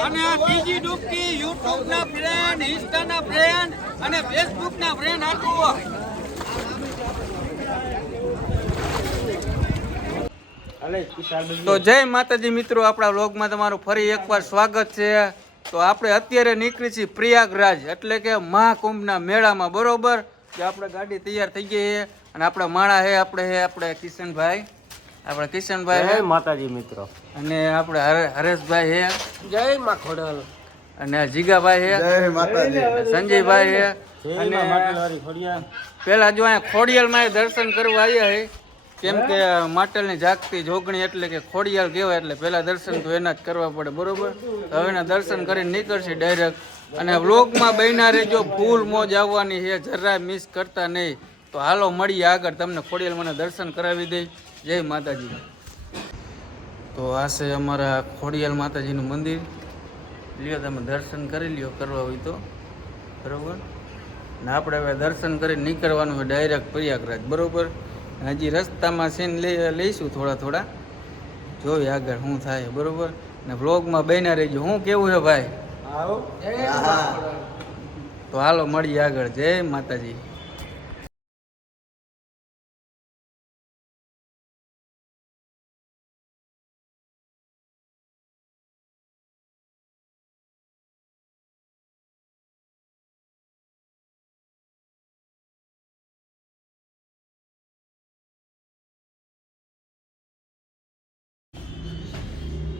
અને ત્રીજી ડૂબકી યુટ્યુબ ના ફ્રેન્ડ, ઇન્સ્ટા ના ફ્રેન્ડ અને ફેસબુક ના ફ્રેન્ડ આટલું. તો જય માતાજી મિત્રો, આપણા વ્લોગમાં તમારું ફરી એકવાર સ્વાગત છે. તો આપણે અત્યારે નીકળી છીએ પ્રયાગરાજ એટલે કે મહાકુંભના મેળામાં, બરોબર. જે આપણે ગાડી તૈયાર થઈ ગઈ છે અને આપણા માણા છે આપણે કિશનભાઈ, જય માતાજી મિત્રો. અને આપણે હરેશભાઈ છે, જય મા ખોડલ. અને જીગાભાઈ છે, જય માતાજી. સંજયભાઈ છે. અને પેલા જો અહીંયા ખોડિયાલમાં દર્શન કરવા આવ્યા છે, કેમ કે માટલની જાગતી જોગણી એટલે કે ખોડિયાલ કહેવાય, એટલે પહેલા દર્શન તો એના જ કરવા પડે, બરોબર. હવે એના દર્શન કરીને નીકળશે ડાયરેક્ટ. અને વ્લોગમાં બન્યા રહેજો, ફૂલ મોજ આવવાની છે, જરાય મિસ કરતા નહીં. તો હાલો મળીએ આગળ, તમને ખોડિયાલ મને દર્શન કરાવી દઈ. જય માતાજી. તો આ છે અમારા ખોડિયાલ માતાજીનું મંદિર. લ્યો તમે દર્શન કરી લ્યો, કરવા હોય તો, બરોબર. ને આપણે હવે દર્શન કરીને નીકળવાનું હોય ડાયરેક્ટ પ્રયાગરાજ, બરોબર. હજી રસ્તામાં સીન લઈશું થોડા, જોઈએ આગળ શું થાય, બરોબર. ને વ્લોગમાં બન્યા રહેજો. શું કેવું છે ભાઈ? તો હાલો મળીએ આગળ. જય માતાજી.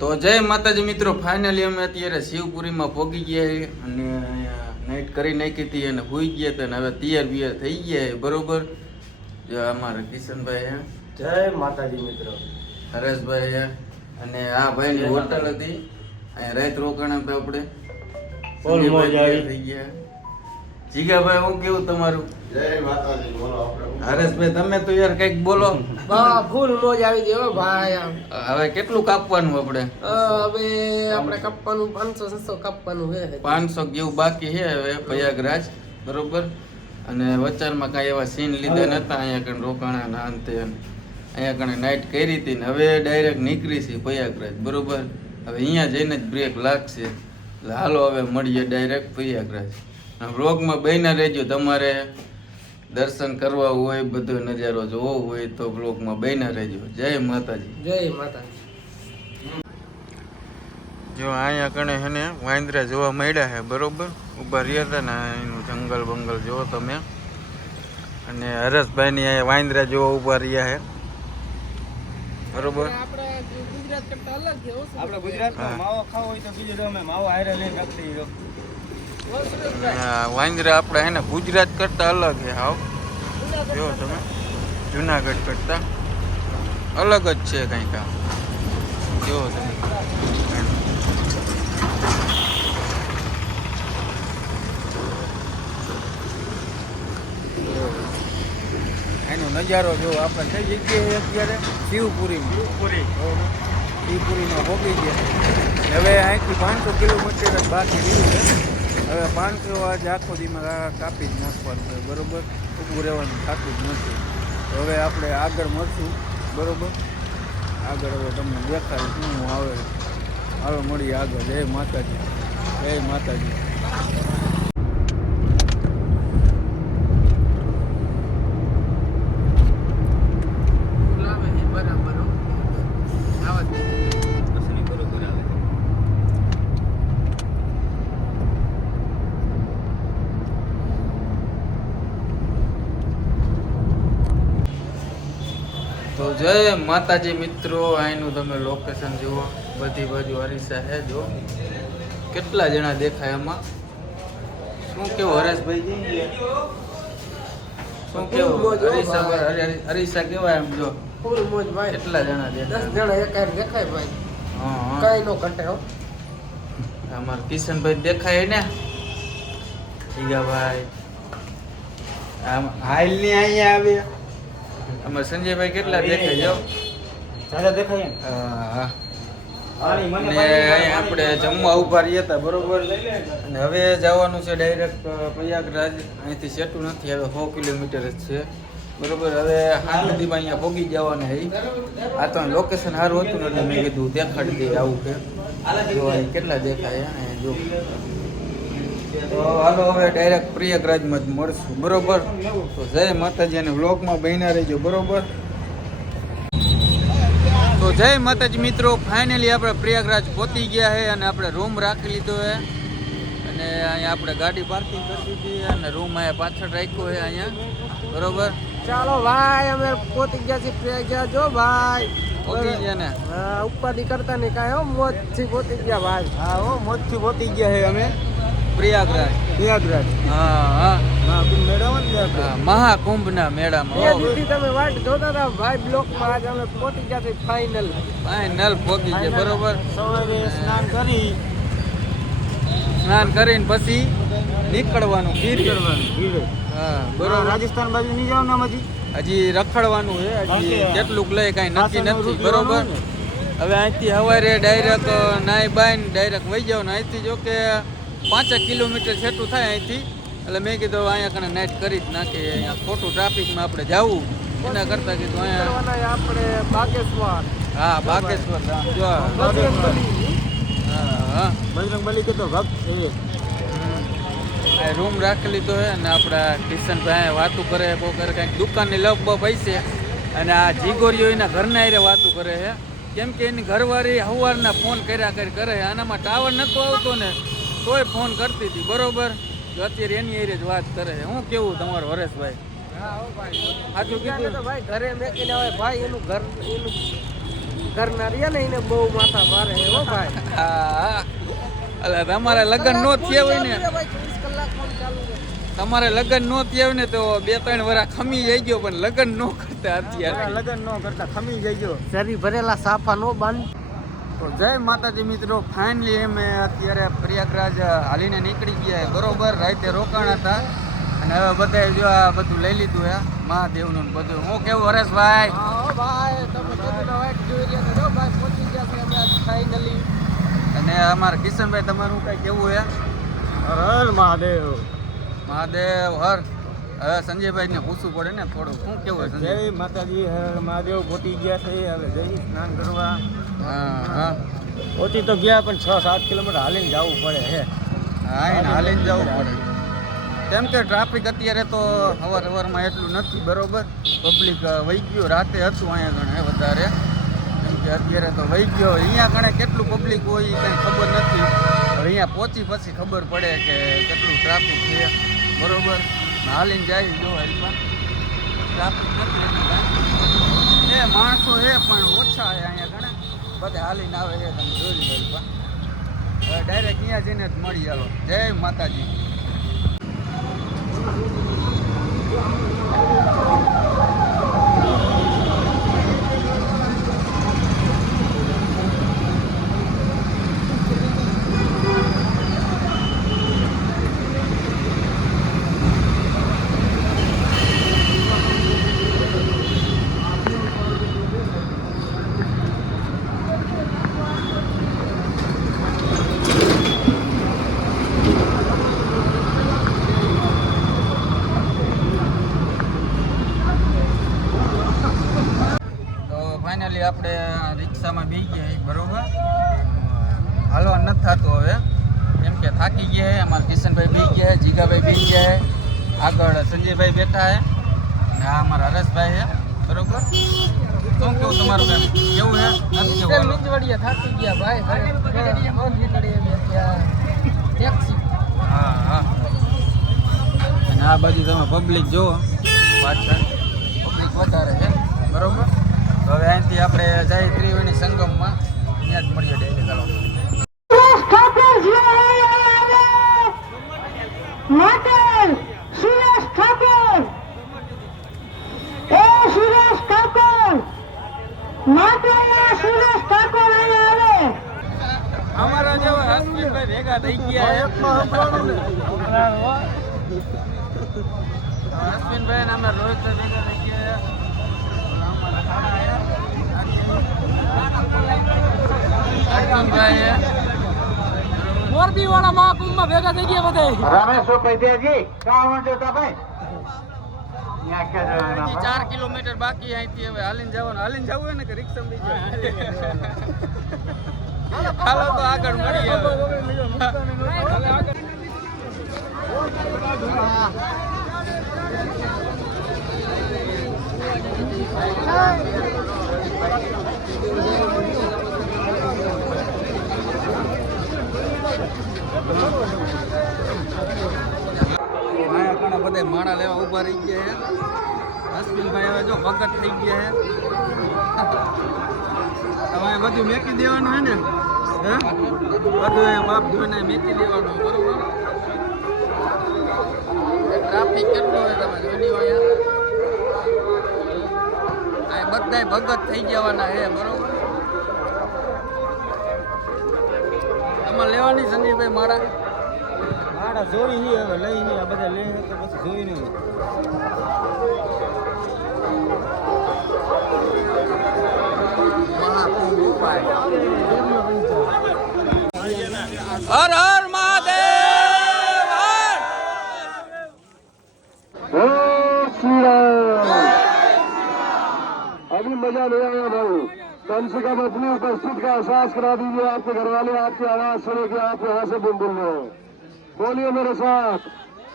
તો જય માતાજી મિત્રો, ફાઇનલી અમે અત્યારે શિવપુરીમાં પહોંચી ગયા અને નાઇટ કરી નાખી હતી અને હોઈ ગયા હતા. અને હવે તૈયાર થઈ ગયા, બરોબર. જો અમારા કિશનભાઈ હે, જય માતાજી મિત્રો. હરેશભાઈ હે. અને આ ભાઈની હોટલ હતી, અહીંયા રાત રોકાણ હતા આપણે. થઈ ગયા. જીગાભાઈ હું કેવું તમારું? જય માતાજી. બોલો હરેશભાઈ, તમે તો યાર કઈક બોલો. ફૂલ મોજ આવી ગઈ ભાઈ. હવે કેટલું કાપવાનું આપણે? હવે આપણે કાપવાનું 500-600 કાપવાનું છે. 500 જેવું બાકી છે હવે પ્રયાગરાજ, બરોબર. અને વચારમાં કાંઈ એવા સીન લીધા નતા, અહીંયા કણ રોકાણા ના અંતે અહીંયા કણે નાઇટ કરી હતી ને હવે ડાયરેક્ટ નીકળી છે પ્રયાગરાજ, બરોબર. હવે અહીંયા જઈને જ બ્રેક લાગશે, એટલે હાલો હવે મળીએ ડાયરેક્ટ પ્રયાગરાજ. વ્લોગમાં બન્યા રહેજો, તમારે દર્શન કરવા હોય, બધો નજારો જોવો હોય તો વ્લોગમાં બન્યા રહેજો. જય માતાજી. જય માતાજી. જો અહીંયા કણે છે ને વાંદરા જોવા મળ્યા છે, બરોબર. ઊભા રહ્યા હતા ને એનું જંગલ બંગલ જોવો તમે. અને હરેશભાઈની અહીંયા વાંદરા જોવા ઊભા રહ્યા છે, બરોબર. આપણે ગુજરાતમાં માવો ખાવો હોય તો બીજું તમે માવો હારે લઈને રાખી. વાંદરા આપણે હે ને ગુજરાત કરતા અલગ છે, હાવ જો તમે, જુનાગઢ કરતા અલગ જ છે કંઈક. જો તમે એનો નજારો જો. આપણે કઈ જગ્યાએ અત્યારે? શિવપુરીમાં પહોંચી ગયા. હવે અહીંથી 500 કિલોમીટર જ બાકી રહ્યું છે. હવે 500 આજે આખો દીમાં કાપી જ નાખવાનું છે, બરોબર. ઊભું રહેવાનું થતું જ નથી. તો હવે આપણે આગળ મળશું, બરોબર. આગળ હવે તમને દેખાય શું આવે. હાલો મળીએ આગળ. જય માતાજી. જય માતાજી. તો જય માતાજી મિત્રો, અહીંનું તમે લોકેશન જુઓ, બધી બાજુ અરીસા છે. જો કેટલા જણા દેખાય આમાં. શું કેવું હરેશભાઈ? શું કેવું અરીસા કેવાય એમ? જો ફૂલ મોજ ભાઈ. કેટલા જણા દેખાય? 10 જણા એકાર દેખાય ભાઈ. હા, કઈ નો કંટાળો. અમારા કિશનભાઈ દેખાય ને, જીગાભાઈ હાલ ની અહીંયા આવ્યા. અમારે સંજયભાઈ કેટલા દેખાય? જો દાદા દેખાય. હા. અને અહીંયા આપણે જમવા ઉભા રહ્યા હતા, બરોબર. અને હવે જવાનું છે ડાયરેક્ટ પ્રયાગરાજ. અહીંથી સેટું નથી, હવે 100 કિલોમીટર જ છે, બરોબર. હવે હાલદીમાં અહીંયા પહોંચી જવાના છે. આ તો લોકેશન સારું હતું ને એટલે મેં કીધું દેખાડી દઈએ આવું કે, જો અહીં કેટલા દેખાય હે, જો તો હાલો હવે ડાયરેક્ટ પ્રયાગરાજમાં જ મળશું બરોબર. તો જય માતાજી અને વ્લોગમાં બન્યા રહેજો બરોબર. તો જય માતાજી મિત્રો, ફાઇનલી આપણે પ્રયાગરાજ પહોંચી ગયા છે અને આપણે રૂમ રાખી લીધો છે અને અહીંયા આપણે ગાડી પાર્કિંગ કરી દીધી અને રૂમ અહીંયા પાછળ રાખ્યો છે અહીંયા બરોબર. ચાલો ભાઈ અમે પહોંચી ગયા છીએ પ્રયાગરાજ. જો ભાઈ પહોંચી ગયા ને ઉપાધિ કરતા નહીં કાંઈ હો, મોજથી પહોંચી ગયા ભાઈ. હા હો, મોજથી પહોંચી ગયા છે અમે પ્રયાગરાજ. હા હા મહાકુંભના મેળામાં. એ દીદી તમે વાટ જોતા હતા ભાઈ બ્લોકમાં. આજ અમે પહોંચી ગયા છીએ ફાઇનલ પહોંચી ગયા બરોબર. સવારે સ્નાન કરીને પછી નીકળવાનું હા બરોબર. રાજસ્થાન બાજુ નહીં જાવ ને હજી રખડવાનું છે, હજી કેટલુંક લઈ કાંઈ નક્કી નથી બરોબર. હવે અહીંથી સવારે ડાયરેક્ટ નાઈ બાઈને ડાયરેક્ટ વહી જાવ ને અહીંથી જો કે 5 કિલોમીટર છેટું થાય અહીંથી. એટલે મેં કીધું અહીંયા કને નાઇટ કરી જ નાખીએ, અહીંયા ખોટું ટ્રાફિકમાં આપણે જવું એના કરતાં કીધું અહીંયા આપણે બાગેશ્વર. હા બાગેશ્વર જો હા બજરંગબલી કે તો ભક્ત છે. રૂમ રાખી લીધો છે અને આપણા કિશનભાઈ વાતું કરે કોઈ કરે કંઈક દુકાનની લપ બપ હશે અને આ જીગોરીઓ એના ઘરના હારે વાતું કરે છે. કેમ કે એની ઘરવાળી સવારના ફોન કર્યા કરે છે. આનામાં ટાવર નહોતો આવતો ને તોય ફોન કરતી હતી બરોબર. જો અત્યારે એની હારે જ વાત કરે છે. હું કેવું તમારું હરેશભાઈ? સાચું કીધું તો ભાઈ ઘરે મેકીને આવે ભાઈ એનું ઘરના રહ્યા ને એને બહુ માથા મારે હો ભાઈ. હા એટલે તમારે લગ્ન નો થયા હોય ને, તમારે લગ્ન નો થયા હોય ને તો 2-3 વર્ષ ખમી જઈ ગયો, પણ લગ્ન નો કરતા અત્યારે લગ્ન નો કરતા ખમી જઈ ગયો. શરીર ભરેલા સાફા નો બાંધ. તો જય માતાજી મિત્રો, ફાઇનલી અમે અત્યારે પ્રયાગરાજ હાલીને નીકળી ગયા બરોબર. રાતે રોકાણ હતા અને હવે બધા જો આ બધું લઈ લીધું હે મહાદેવનું બધું. હું કેવું હરેશભાઈ? ભાઈ તમે વાઇટ જોઈ રહ્યા છો ભાઈ, પહોંચી ગયા છે અમે ફાઇનલી. અને અમારા કિશનભાઈ તમારું કઈ કેવું હે? હર મહાદેવ. મહાદેવ હર. હવે સંજયભાઈ ને પૂછવું પડે ને થોડું, શું કેવું છે? જય માતાજી, હર મહાદેવ. પહોંચી ગયા છે હવે જઈ સ્નાન કરવા. હા હા પહોંચી તો ગયા પણ 6-7 કિલોમીટર હાલીને જવું પડે હે. હા એને હાલીને જવું પડે કેમ કે ટ્રાફિક અત્યારે તો સવારમાં એટલું નથી બરોબર. પબ્લિક વહી ગયું, રાતે હતું અહીંયા ગણે વધારે, કેમ કે અત્યારે તો વહી ગયો. અહીંયા ગણે કેટલું પબ્લિક હોય એ કંઈ ખબર નથી. અહીંયા પહોંચી પછી ખબર પડે કે કેટલું ટ્રાફિક છે બરોબર. હાલીને જાય જો પણ ટ્રાફિક નથી એટલું કાંઈ. એ માણસો છે પણ ઓછા છે અહીંયા ઘણા બધા હાલીને આવે છે, તમે જોઈ લીધું. હવે ડાયરેક્ટ અહીંયા જઈને જ મળી ચાલો. જય માતાજી. ફાઇનલી આપણે રિક્ષામાં બેસી ગયા બરોબર. હાલવા નથી થતું હવે કેમ કે થાકી ગયા છે. અમારા કિશનભાઈ બેસી ગયા, જીગાભાઈ બેસી ગયા, આગળ સંજયભાઈ બેઠા છે અને આ અમારા હરેશભાઈ છે બરોબર. શું કેવું તમારું કામ કેવું છે? નથી કેવું? થાકી ગયા ભાઈ. ટેક્સી. હા હા. અને આ બાજુ તમે પબ્લિક જુઓ, પાછળ પબ્લિક વધારે છે બરોબર. તો હવે અહીંથી આપણે જઈ ત્રિવેણી સંગમમાં, ત્યાં જ મળીએ ડાયરેક્ટ. ચાલો. અમારા જેવા હસબન્ડ ભેગા થઈ ગયા. હસબન્ડભાઈ ને અમે રોહિતભાઈ ભેગા થઈ ગયા. મોરબી વાળા મહાકુંભમાં ભેગા થઈ ગયા બધા. રમેશભાઈ દેજી કામ જોતા ભાઈ 4 કિલોમીટર બાકી અહીંથી. હવે હાલીને જવાનું. હાલીને જવું હોય ને કે રિક્ષામાં બેસી જવું? હાલો તો આગળ મળીએ ઘણા બધા માણા લેવા ઉભા રહી ગયા છે અશ્વિનભાઈ હવે જો ભગત થઈ ગયા છે હવે બધું મેકી દેવાનું હે ને હે બધું એ બાપ જોઈને મેકી દેવાનું બરોબર ટ્રાફિક કેટલો હોય તમે જોઈ લો અહીંયા આ બધાય ભગત થઈ જવાના હે બરોબર તમારે લેવાની સંજયભાઈ મારા જોઈ નહીં હવે લઈ નહીં આ બધા લઈ તો પછી જોઈ નહીં હર હર મહાદેવ अभी मजा नहीं आया भाई कम से कम अपनी उपस्थित का एहसास करा दीजिए आपके घर वाले आपकी आवाज सुने कि आप यहाँ से बोल रहे हैं बोलिए मेरे साथ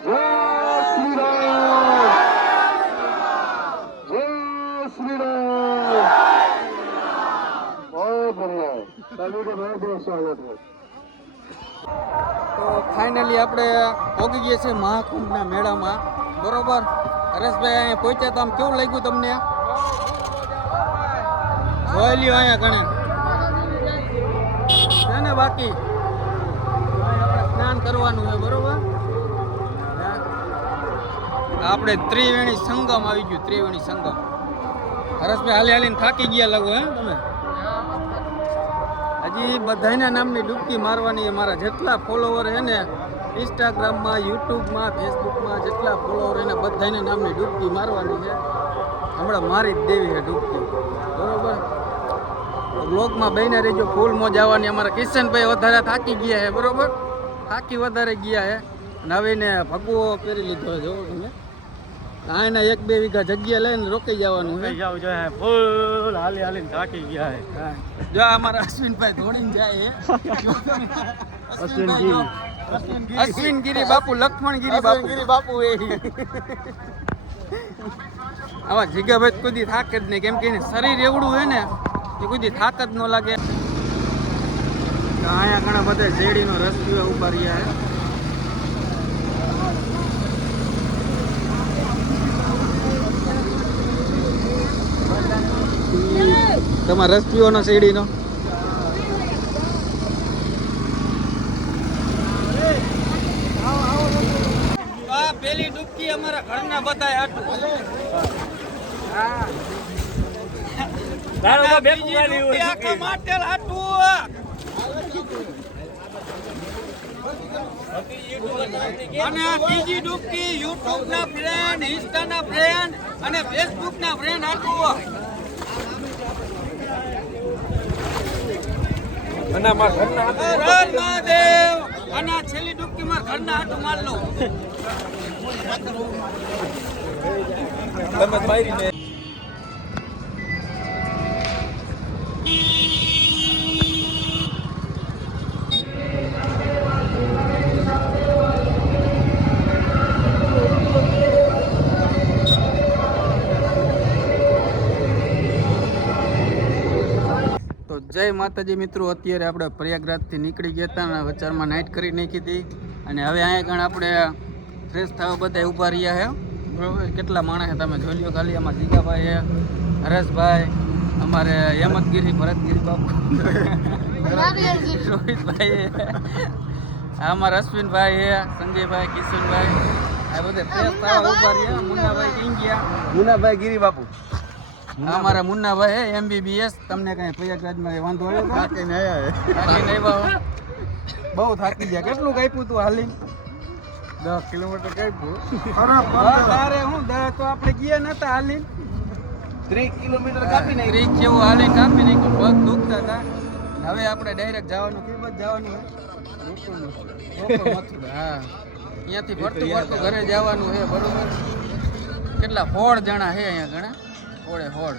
जय श्री राम जय श्री राम बहुत बढ़िया सभी को बहुत बहुत स्वागत है તો ફાઇનલી આપણે પહોંચી ગયા છીએ મહાકુંભના મેળામાં બરોબર હરેશભાઈ અહીંયા પહોંચ્યા તો આમ કેવું લાગ્યું તમને જોઈ લ્યો અહીંયા ઘણે છે ને બાકી આપણે સ્નાન કરવાનું છે બરોબર આપણે ત્રિવેણી સંગમ આવી ગયું ત્રિવેણી સંગમ હરેશભાઈ હાલી હાલીને થાકી ગયા લાગો હે તમે હજી બધાના નામની ડૂબકી મારવાની મારા જેટલા ફોલોવર છે ને ઇન્સ્ટાગ્રામમાં યુટ્યુબમાં ફેસબુકમાં જેટલા ફોલોવર એને બધાના નામની ડૂબકી મારવાની છે હમણાં મારી જ દેવી છે ડૂબકી બરોબર બ્લોગમાં બહીને રહેજો ફૂલ મોજ આવવાની અમારા કિશનભાઈ વધારે થાકી ગયા છે બરોબર થાકી વધારે ગયા છે અને હવે એને ભગવો પહેરી લીધો છે જોવો તમે આને 1-2 વીઘા જગ્યા લઈને રોકાઈ જવાનું છે ફૂલ હાલી હાલીને થાકી ગયા હે જો અમારા અશ્વિનભાઈ દોડીને જાય અશ્વિનગીરી બાપુ લક્ષ્મણગીરી બાપુ એ આવા જીગાભાઈ કોઈ દી થાક જ નહીં કેમ કે શરીર એવડું હોય ને કે કોઈ દી થાક જ ન લાગે અહીંયા ઘણા બધા શેરડીનો રસ પીવા ઉભા રહ્યા છે તમારે રસ પીવાનો શેરડીનો આ પેલી ડૂબકી અમારા ઘરના બધા હાટું આખા માટેલ હાટું અને બીજી ડૂબકી યુટ્યુબ ના ફ્રેન્ડ ઇન્સ્ટા ના ફ્રેન્ડ અને ફેસબુક ના ફ્રેન્ડ હાટું અને મારા ઘરના મહાદેવ અને આ છેલ્લી ડૂબકી મારા ઘરના હાટું માર લો તમે મારીને જય માતાજી મિત્રો અત્યારે આપણે પ્રયાગરાજથી નીકળી ગયા હતા અને વચારમાં નાઇટ કરી નાખી હતી અને હવે અહીંયા આગળ આપણે ફ્રેશ થવા બધા ઊભા રહ્યા છે બરાબર કેટલા માણસ છે તમે જોઈ લો ખાલી આમાં જીગાભાઈ છે હરેશભાઈ અમારે હેમંતગીરી ભરતગીરી બાપુ રોહિતભાઈ અમારા અશ્વિનભાઈ છે સંજયભાઈ કિશનભાઈ આ બધા ફ્રેશ થવા ઊભા રહ્યા મુન્નાભાઈ ક્યાં ગયા મુનાભાઈ ગીરી બાપુ અમારા મુન્નાભાઈ MBBS તમને કઈ પ્રયાગરાજમાં વાંધો આવ્યો થાકીને આવ્યા બહુ થાકી ગયા કેટલું કાપ્યું તું હાલી 10 કિલોમીટર કાપ્યું તારે હું તો આપણે ગયા નતા હાલી 30 કિલોમીટર કાપી નાખ્યું 30 જેવું હાલી કાપી નાખ્યું પગ દુખતા હતા હવે આપણે ડાયરેક્ટ જવાનું કિંમત જવાનું હા અહીંયાથી ફરતું ફરતું ઘરે જવાનું છે બરોબર કેટલા 16 જણા છે અહીંયા ઘણા હોળે હોળ